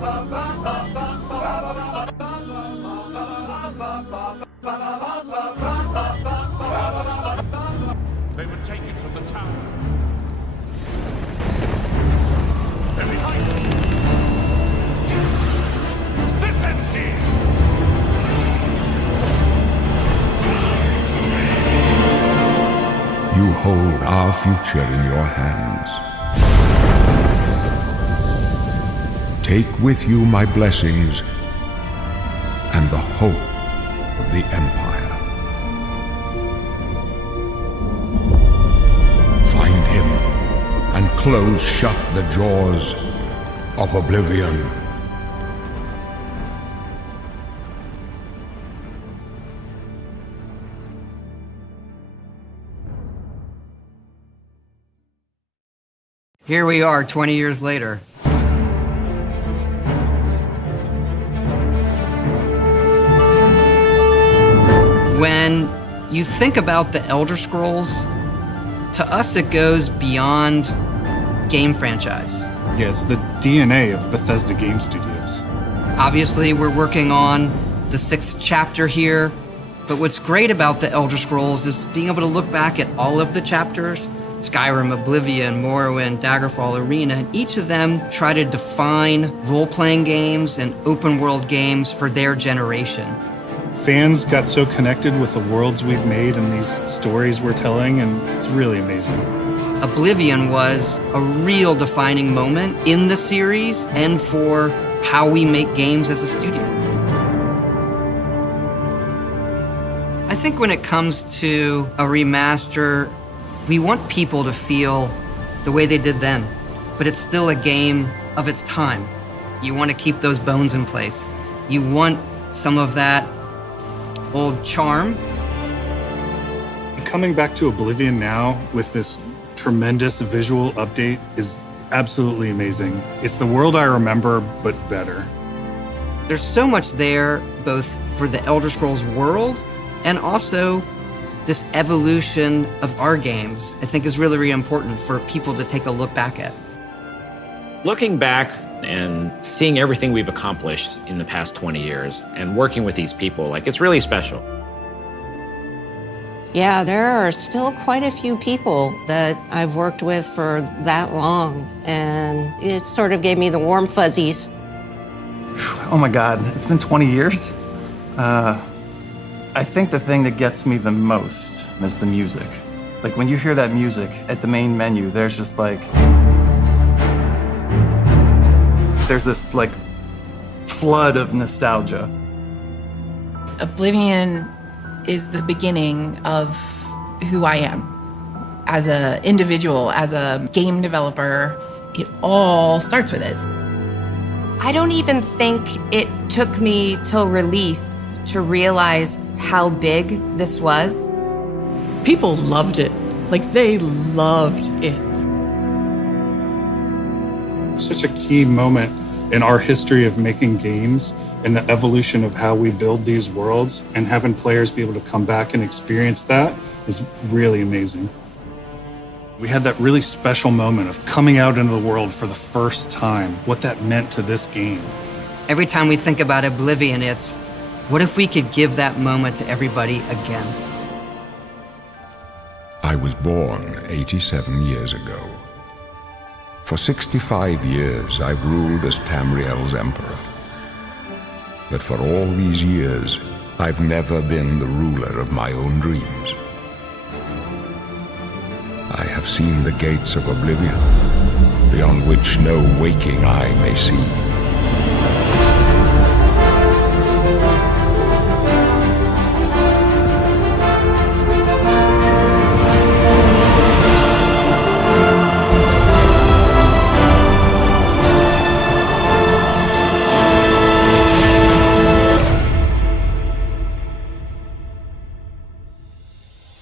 They would take you to the tower. They're behind us. This ends here. You hold our future in your hands. Take with you my blessings and the hope of the Empire. Find him and close shut the jaws of Oblivion. Here we are 20 years later. When you think about the Elder Scrolls, to us it goes beyond game franchise. Yeah, it's the DNA of Bethesda Game Studios. Obviously, we're working on the 6th chapter here, but what's great about the Elder Scrolls is being able to look back at all of the chapters, Skyrim, Oblivion, Morrowind, Daggerfall, Arena, and each of them try to define role-playing games and open-world games for their generation. Fans got so connected with the worlds we've made and these stories we're telling, and it's really amazing. Oblivion was a real defining moment in the series and for how we make games as a studio. I think when it comes to a remaster, we want people to feel the way they did then, but it's still a game of its time. You want to keep those bones in place. You want some of that old charm. Coming back to Oblivion now with this tremendous visual update is absolutely amazing. It's the world I remember, but better. There's so much there, both for the Elder Scrolls world and also this evolution of our games, I think is really, really important for people to take a look back at. Looking back and seeing everything we've accomplished in the past 20 years and working with these people, like, it's really special. Yeah, there are still quite a few people that I've worked with for that long, and it sort of gave me the warm fuzzies. Oh my God, it's been 20 years? I think the thing that gets me the most is the music. Like, when you hear that music at the main menu, there's just like, there's this like flood of nostalgia. Oblivion is the beginning of who I am. As an individual, as a game developer, it all starts with it. I don't even think it took me till release to realize how big this was. People loved it. Like, they loved it. Such a key moment in our history of making games and the evolution of how we build these worlds, and having players be able to come back and experience that is really amazing. We had that really special moment of coming out into the world for the first time, what that meant to this game. Every time we think about Oblivion, it's, what if we could give that moment to everybody again? I was born 87 years ago. For 65 years, I've ruled as Tamriel's emperor. But for all these years, I've never been the ruler of my own dreams. I have seen the gates of Oblivion, beyond which no waking eye may see.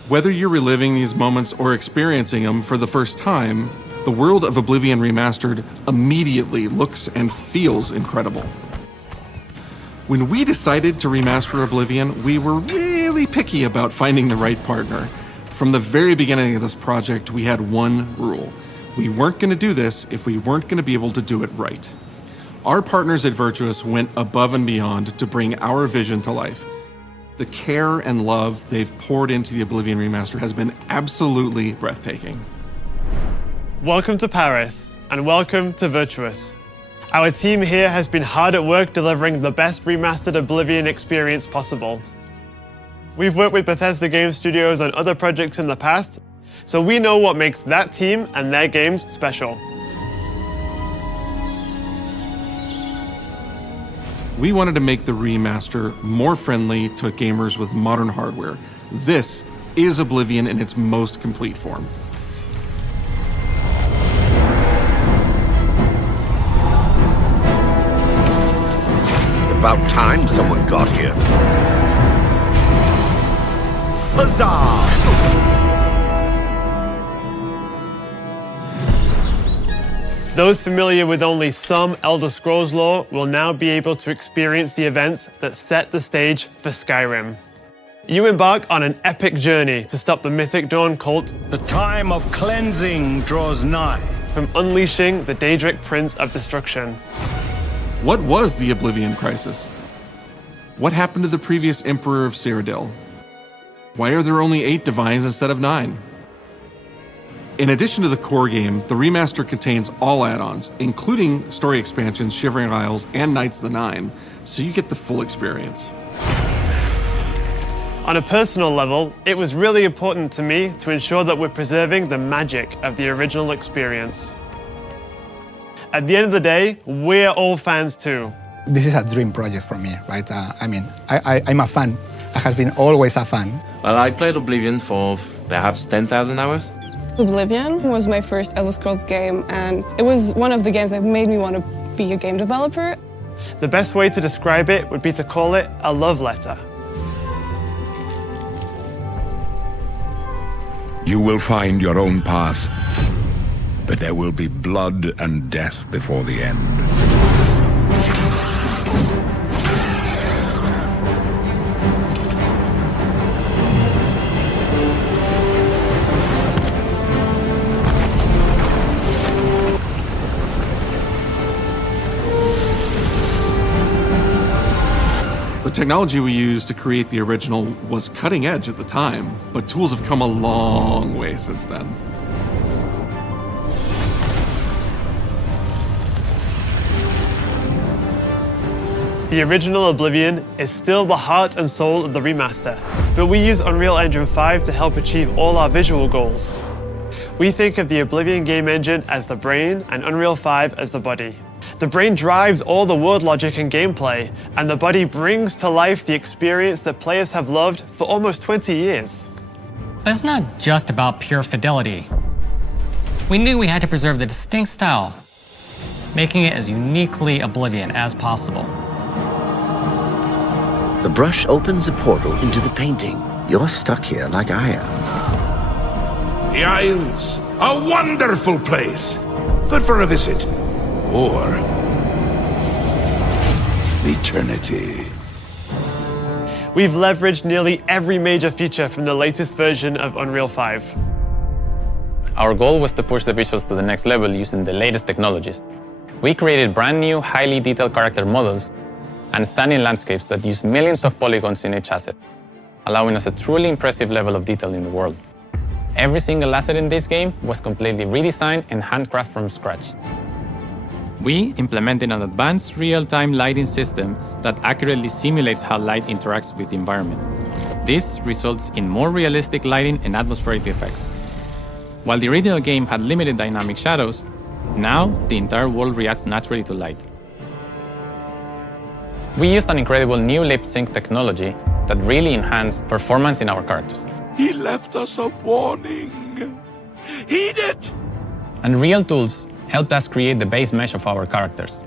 Whether you're reliving these moments or experiencing them for the first time, the world of Oblivion Remastered immediately looks and feels incredible. When we decided to remaster Oblivion, we were really picky about finding the right partner. From the very beginning of this project, we had one rule. We weren't going to do this if we weren't going to be able to do it right. Our partners at Virtuous went above and beyond to bring our vision to life. The care and love they've poured into the Oblivion Remaster has been absolutely breathtaking. Welcome to Paris, and welcome to Virtuous. Our team here has been hard at work delivering the best remastered Oblivion experience possible. We've worked with Bethesda Game Studios on other projects in the past, so we know what makes that team and their games special. We wanted to make the remaster more friendly to gamers with modern hardware. This is Oblivion in its most complete form. About time someone got here. Huzzah! Those familiar with only some Elder Scrolls lore will now be able to experience the events that set the stage for Skyrim. You embark on an epic journey to stop the Mythic Dawn cult. The time of cleansing draws nigh. From unleashing the Daedric Prince of Destruction. What was the Oblivion Crisis? What happened to the previous Emperor of Cyrodiil? Why are there only 8 divines instead of 9? In addition to the core game, the remaster contains all add-ons, including story expansions, Shivering Isles, and Knights of the Nine, so you get the full experience. On a personal level, it was really important to me to ensure that we're preserving the magic of the original experience. At the end of the day, we're all fans too. This is a dream project for me, right? I'm a fan. I have been always a fan. Well, I played Oblivion for perhaps 10,000 hours. Oblivion was my first Elder Scrolls game, and it was one of the games that made me want to be a game developer. The best way to describe it would be to call it a love letter. You will find your own path, but there will be blood and death before the end. The technology we used to create the original was cutting edge at the time, but tools have come a long way since then. The original Oblivion is still the heart and soul of the remaster, but we use Unreal Engine 5 to help achieve all our visual goals. We think of the Oblivion game engine as the brain and Unreal 5 as the body. The brain drives all the world logic and gameplay, and the body brings to life the experience that players have loved for almost 20 years. But it's not just about pure fidelity. We knew we had to preserve the distinct style, making it as uniquely Oblivion as possible. The brush opens a portal into the painting. You're stuck here like I am. The Isles, a wonderful place. Good for a visit. Or eternity. We've leveraged nearly every major feature from the latest version of Unreal 5. Our goal was to push the visuals to the next level using the latest technologies. We created brand new, highly detailed character models and stunning landscapes that use millions of polygons in each asset, allowing us a truly impressive level of detail in the world. Every single asset in this game was completely redesigned and handcrafted from scratch. We implemented an advanced real-time lighting system that accurately simulates how light interacts with the environment. This results in more realistic lighting and atmospheric effects. While the original game had limited dynamic shadows, now the entire world reacts naturally to light. We used an incredible new lip sync technology that really enhanced performance in our characters. He left us a warning. Heed it! And real tools helped us create the base mesh of our characters.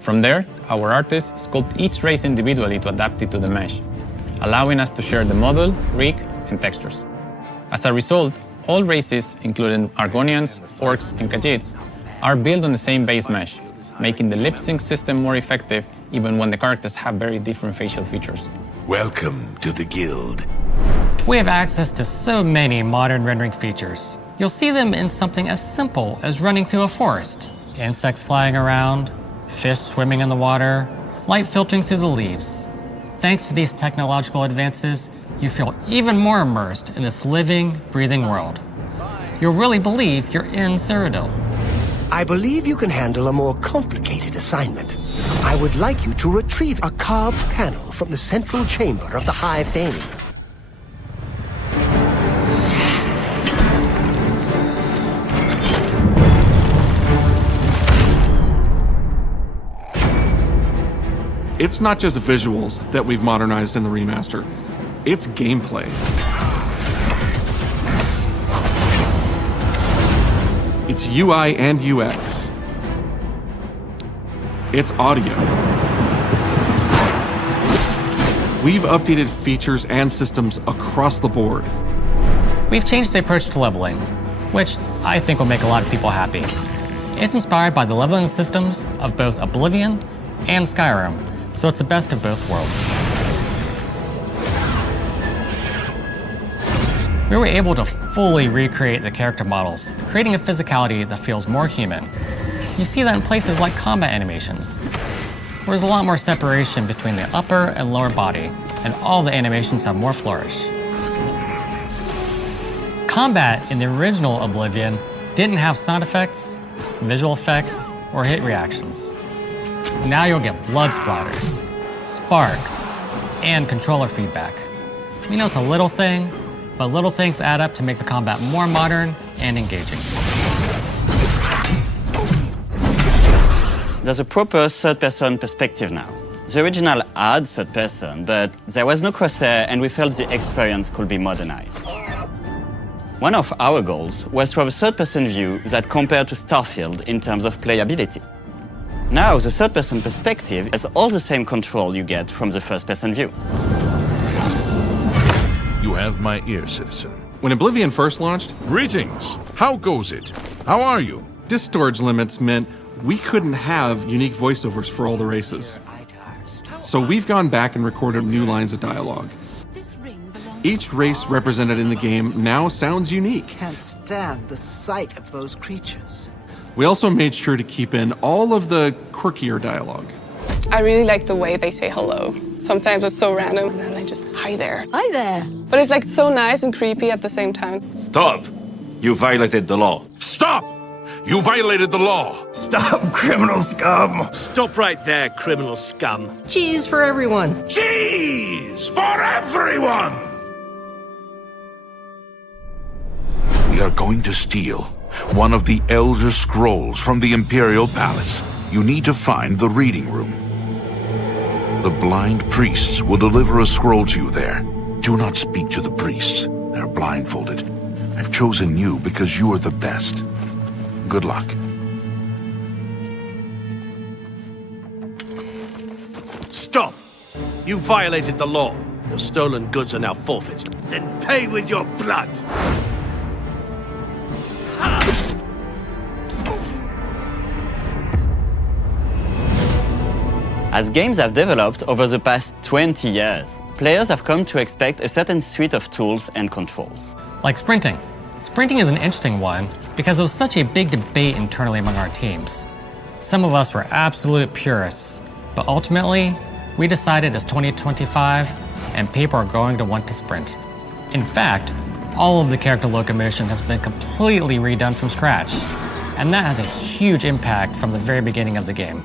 From there, our artists sculpt each race individually to adapt it to the mesh, allowing us to share the model, rig, and textures. As a result, all races, including Argonians, Orcs, and Khajiits, are built on the same base mesh, making the lip sync system more effective even when the characters have very different facial features. Welcome to the Guild. We have access to so many modern rendering features. You'll see them in something as simple as running through a forest. Insects flying around, fish swimming in the water, light filtering through the leaves. Thanks to these technological advances, you feel even more immersed in this living, breathing world. You'll really believe you're in Cyrodiil. I believe you can handle a more complicated assignment. I would like you to retrieve a carved panel from the central chamber of the High Thane. It's not just visuals that we've modernized in the remaster, it's gameplay. It's UI and UX. It's audio. We've updated features and systems across the board. We've changed the approach to leveling, which I think will make a lot of people happy. It's inspired by the leveling systems of both Oblivion and Skyrim, so it's the best of both worlds. We were able to fully recreate the character models, creating a physicality that feels more human. You see that in places like combat animations, where there's a lot more separation between the upper and lower body, and all the animations have more flourish. Combat in the original Oblivion didn't have sound effects, visual effects, or hit reactions. Now you'll get blood splatters, sparks, and controller feedback. We know it's a little thing, but little things add up to make the combat more modern and engaging. There's a proper third-person perspective now. The original had third-person, but there was no crosshair and we felt the experience could be modernized. One of our goals was to have a third-person view that compared to Starfield in terms of playability. Now, the third-person perspective has all the same control you get from the first-person view. You have my ear, citizen. When Oblivion first launched, Greetings. How goes it? How are you? disk storage limits meant we couldn't have unique voiceovers for all the races. So we've gone back and recorded new lines of dialogue. Each race represented in the game now sounds unique. Can't stand the sight of those creatures. We also made sure to keep in all of the quirkier dialogue. I really like the way they say hello. Sometimes it's so random, and then they just, hi there. Hi there. But it's like so nice and creepy at the same time. Stop! You violated the law. Stop! You violated the law. Stop, criminal scum. Stop right there, criminal scum. Cheese for everyone. Cheese for everyone! We are going to steal one of the Elder Scrolls from the Imperial Palace. You need to find the reading room. The blind priests will deliver a scroll to you there. Do not speak to the priests. They're blindfolded. I've chosen you because you are the best. Good luck. Stop! You violated the law. Your stolen goods are now forfeit. Then pay with your blood! As games have developed over the past 20 years, players have come to expect a certain suite of tools and controls. Like sprinting. Sprinting is an interesting one because it was such a big debate internally among our teams. Some of us were absolute purists, but ultimately, we decided it's 2025 and people are going to want to sprint. In fact, all of the character locomotion has been completely redone from scratch, and that has a huge impact from the very beginning of the game.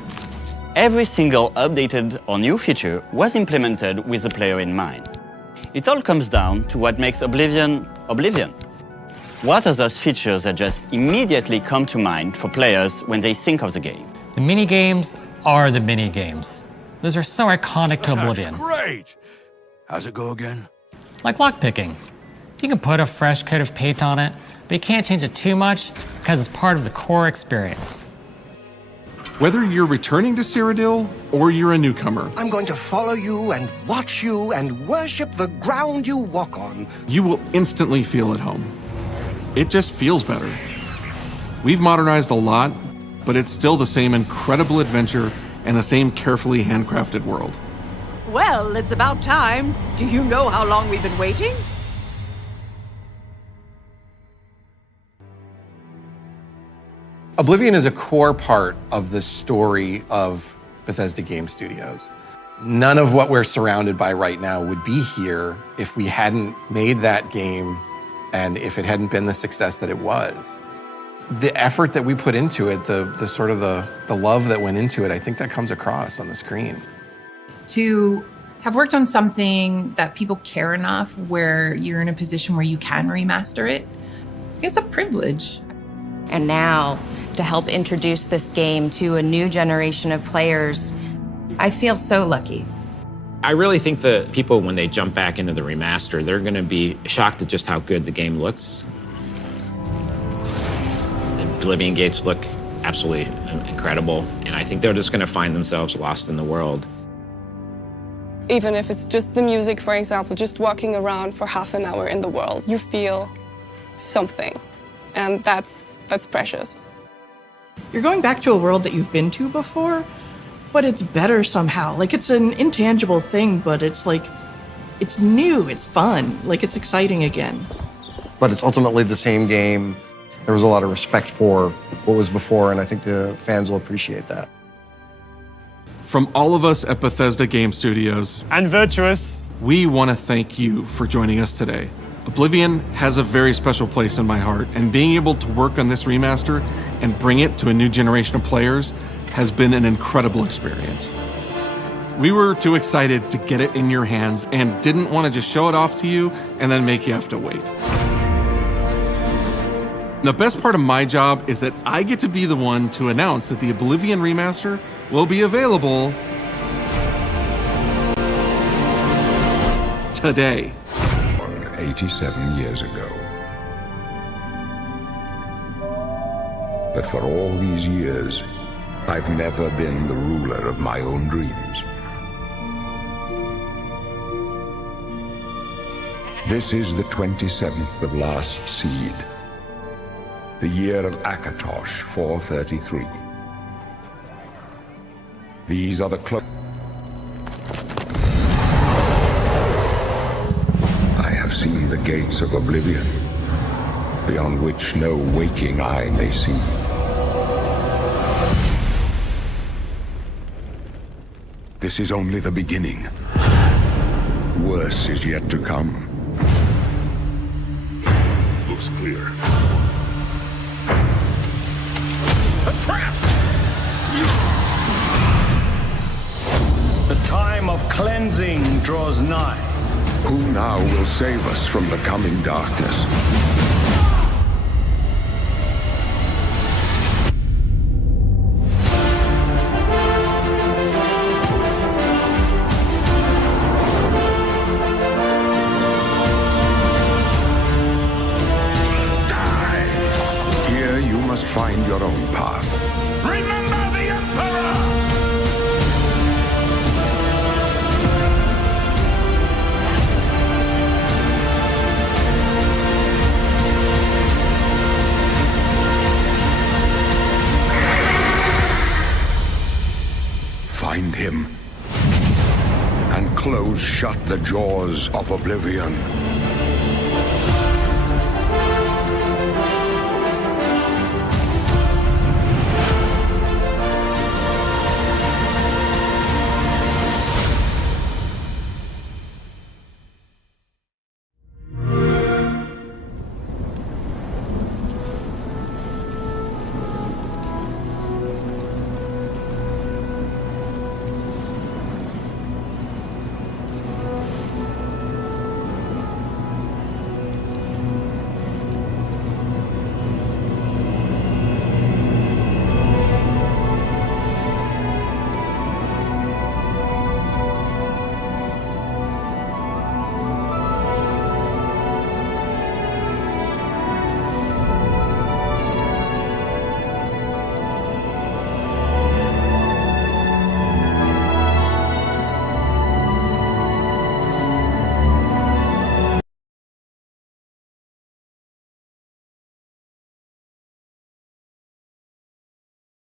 Every single updated or new feature was implemented with the player in mind. It all comes down to what makes Oblivion, Oblivion. What are those features that just immediately come to mind for players when they think of the game? The mini-games are the mini-games. Those are so iconic to Oblivion. That's great! How's it go again? Like lockpicking. You can put a fresh coat of paint on it, but you can't change it too much because it's part of the core experience. Whether you're returning to Cyrodiil or you're a newcomer, I'm going to follow you and watch you and worship the ground you walk on. You will instantly feel at home. It just feels better. We've modernized a lot, but it's still the same incredible adventure and the same carefully handcrafted world. Well, it's about time. Do you know how long we've been waiting? Oblivion is a core part of the story of Bethesda Game Studios. None of what we're surrounded by right now would be here if we hadn't made that game and if it hadn't been the success that it was. The effort that we put into it, the sort of the love that went into it, I think that comes across on the screen. To have worked on something that people care enough where you're in a position where you can remaster it, it's a privilege. And now, to help introduce this game to a new generation of players, I feel so lucky. I really think that people, when they jump back into the remaster, they're going to be shocked at just how good the game looks. The Oblivion gates look absolutely incredible, and I think they're just going to find themselves lost in the world. Even if it's just the music, for example, just walking around for half an hour in the world, you feel something, and that's precious. You're going back to a world that you've been to before, but it's better somehow. Like, it's an intangible thing, but it's like, it's new, it's fun, like it's exciting again. But it's ultimately the same game. There was a lot of respect for what was before, and I think the fans will appreciate that. From all of us at Bethesda Game Studios and Virtuous, we want to thank you for joining us today. Oblivion has a very special place in my heart, and being able to work on this remaster and bring it to a new generation of players has been an incredible experience. We were too excited to get it in your hands and didn't want to just show it off to you and then make you have to wait. The best part of my job is that I get to be the one to announce that the Oblivion Remaster will be available today. 87 years ago. But for all these years, I've never been the ruler of my own dreams. This is the 27th of Last Seed, the year of Akatosh 433. These are the I have seen the gates of Oblivion, beyond which no waking eye may see. This is only the beginning. Worse is yet to come. Looks clear. A trap! The time of cleansing draws nigh. Who now will save us from the coming darkness? Here you must find your own path. Remember the Emperor! Find him and close shut the jaws of Oblivion.